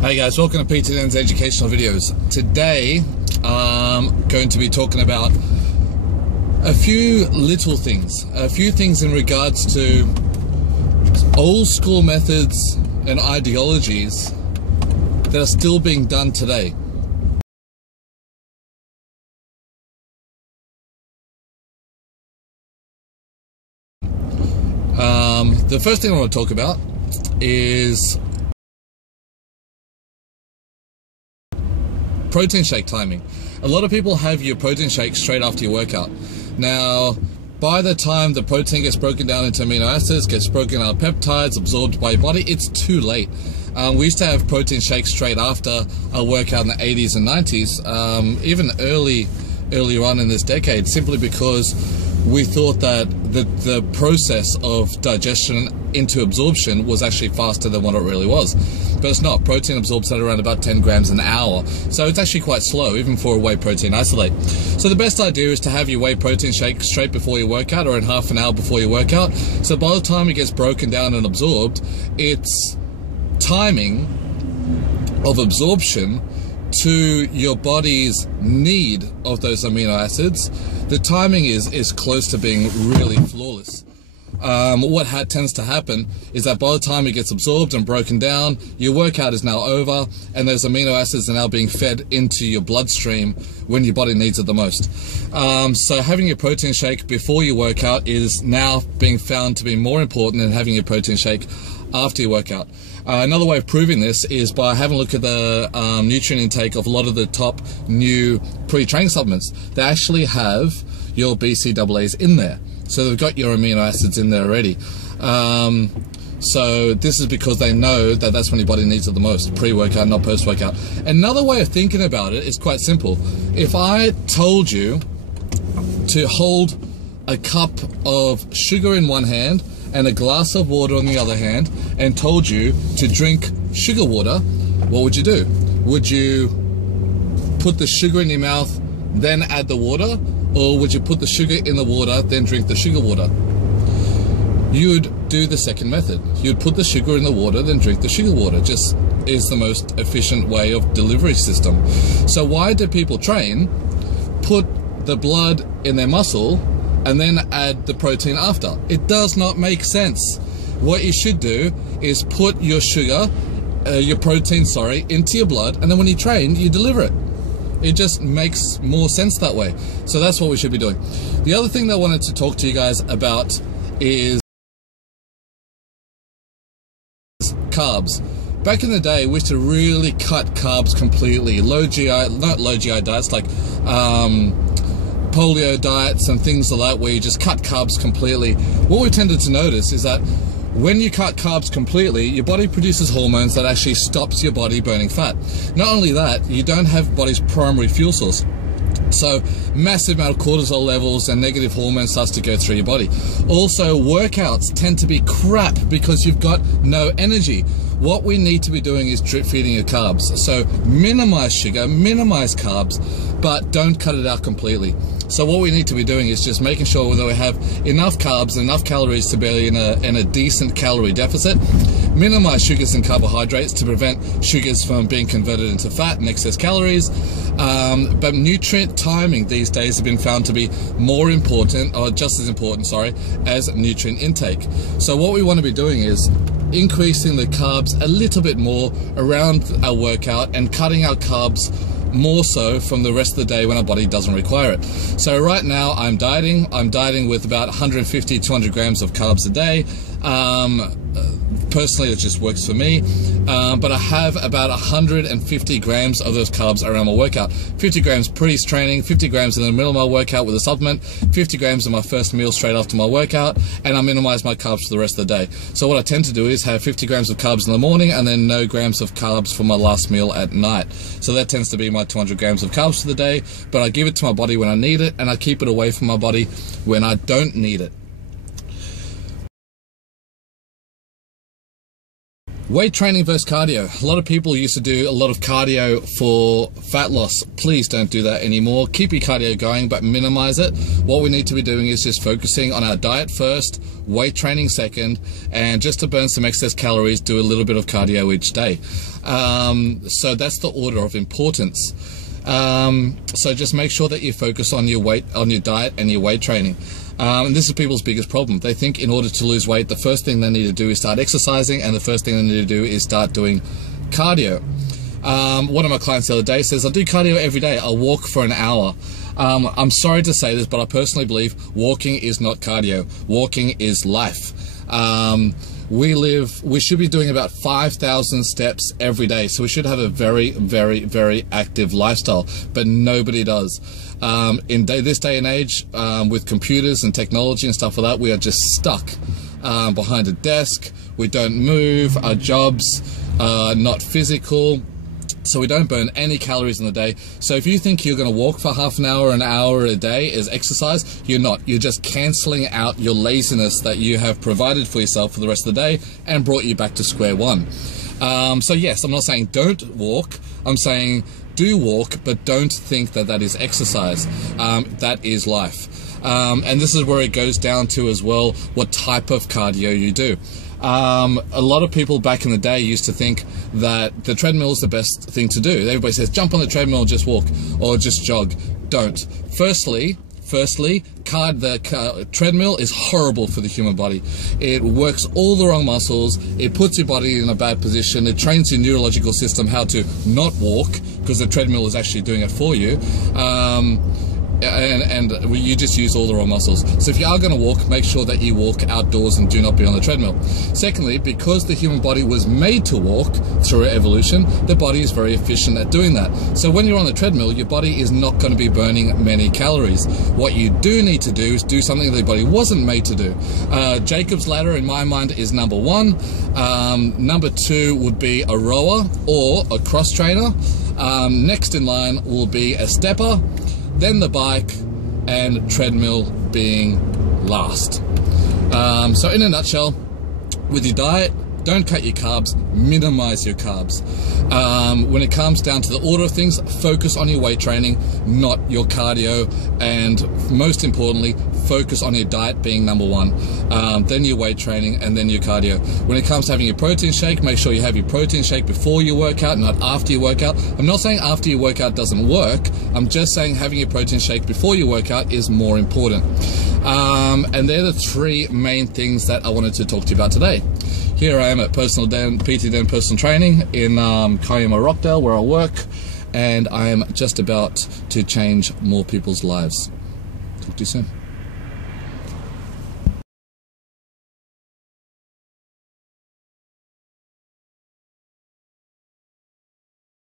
Hey guys, welcome to Peter Den's educational videos. Today I'm going to be talking about a few little things, in regards to old school methods and ideologies that are still being done today. The first thing I want to talk about is protein shake timing. A lot of people have your protein shake straight after your workout. Now, by the time the protein gets broken down into amino acids, gets broken out peptides, absorbed by your body, it's too late. We used to have protein shakes straight after a workout in the 80s and 90s, even earlier on in this decade, simply because we thought that the process of digestion into absorption was actually faster than what it really was. But it's not. Protein absorbs at around about 10 grams an hour. So it's actually quite slow, even for a whey protein isolate. So the best idea is to have your whey protein shake straight before your workout or in half an hour before your workout. So by the time it gets broken down and absorbed, its timing of absorption to your body's need of those amino acids, the timing is close to being really flawless. What tends to happen is that by the time it gets absorbed and broken down, your workout is now over and those amino acids are now being fed into your bloodstream when your body needs it the most. So having your protein shake before your workout is now being found to be more important than having your protein shake after your workout. Another way of proving this is by having a look at the nutrient intake of a lot of the top new pre-training supplements. They actually have your BCAAs in there. So they've got your amino acids in there already. So this is because they know that that's when your body needs it the most, pre-workout, not post-workout. Another way of thinking about it is quite simple. If I told you to hold a cup of sugar in one hand and a glass of water on the other hand, and told you to drink sugar water, what would you do? Would you put the sugar in your mouth, then add the water? Or would you put the sugar in the water, then drink the sugar water? You'd do the second method. You'd put the sugar in the water, then drink the sugar water. Just is the most efficient way of delivery system. So why do people train, put the blood in their muscle, and then add the protein after? It does not make sense. What you should do is put your sugar, your protein, into your blood, and then when you train, you deliver it. It just makes more sense that way. So that's what we should be doing. The other thing that I wanted to talk to you guys about is carbs. Back in the day, we used to really cut carbs completely. Not low GI diets, like polio diets and things like that, where you just cut carbs completely. What we tended to notice is that when you cut carbs completely, your body produces hormones that actually stops your body burning fat. Not only that, you don't have body's primary fuel source. So massive amount of cortisol levels and negative hormones starts to go through your body. Also, workouts tend to be crap because you've got no energy. What we need to be doing is drip feeding your carbs. So minimize sugar, minimize carbs, but don't cut it out completely. So what we need to be doing is just making sure that we have enough carbs, enough calories to be in a decent calorie deficit. Minimize sugars and carbohydrates to prevent sugars from being converted into fat and excess calories. But nutrient timing these days have been found to be more important, or just as important, as nutrient intake. So what we want to be doing is increasing the carbs a little bit more around our workout and cutting out carbs more so from the rest of the day when our body doesn't require it. So right now I'm dieting. I'm dieting with about 150, 200 grams of carbs a day. Personally, it just works for me. But I have about 150 grams of those carbs around my workout. 50 grams pre-training, 50 grams in the middle of my workout with a supplement, 50 grams in my first meal straight after my workout, and I minimize my carbs for the rest of the day. So what I tend to do is have 50 grams of carbs in the morning and then no grams of carbs for my last meal at night. So that tends to be my 200 grams of carbs for the day, but I give it to my body when I need it, and I keep it away from my body when I don't need it. Weight training versus cardio. A lot of people used to do a lot of cardio for fat loss. Please don't do that anymore. Keep your cardio going, but minimize it. What we need to be doing is just focusing on our diet first, weight training second, and just to burn some excess calories, do a little bit of cardio each day. So that's the order of importance. So just make sure that you focus on your weight, on your diet and your weight training. And this is people's biggest problem. They think in order to lose weight, the first thing they need to do is start exercising, and the first thing they need to do is start doing cardio. One of my clients the other day says, I do cardio every day. I'll walk for an hour. I'm sorry to say this, but I personally believe walking is not cardio. Walking is life. We should be doing about 5,000 steps every day. So we should have a very, very, very active lifestyle, but nobody does. In this day and age, with computers and technology and stuff like that, we are just stuck behind a desk. We don't move. Our jobs are not physical. So we don't burn any calories in the day. So if you think you're going to walk for half an hour a day as exercise, you're not. You're just cancelling out your laziness that you have provided for yourself for the rest of the day and brought you back to square one. So yes, I'm not saying don't walk. I'm saying do walk, but don't think that that is exercise. That is life. And this is where it goes down to as well what type of cardio you do. A lot of people back in the day used to think that the treadmill is the best thing to do. Everybody says, jump on the treadmill, just walk, or just jog. Don't. Firstly, the treadmill is horrible for the human body. It works all the wrong muscles. It puts your body in a bad position. It trains your neurological system how to not walk, because the treadmill is actually doing it for you. And you just use all the wrong muscles. So if you are going to walk, make sure that you walk outdoors and do not be on the treadmill. Secondly, because the human body was made to walk through evolution, the body is very efficient at doing that. So when you're on the treadmill, your body is not going to be burning many calories. What you do need to do is do something that the body wasn't made to do. Jacob's ladder, in my mind, is number one. Number two would be a rower or a cross trainer. Next in line will be a stepper, then the bike, and treadmill being last. So in a nutshell, with your diet, don't cut your carbs, minimize your carbs. When it comes down to the order of things, focus on your weight training, not your cardio, and most importantly, focus on your diet being number one, then your weight training, and then your cardio. When it comes to having your protein shake, make sure you have your protein shake before your workout, not after your workout. I'm not saying after your workout doesn't work. I'm just saying having your protein shake before your workout is more important. And they're the three main things that I wanted to talk to you about today. Here I am at PT Den Personal Training in Kiama, Rockdale, where I work, and I am just about to change more people's lives. Talk to you soon.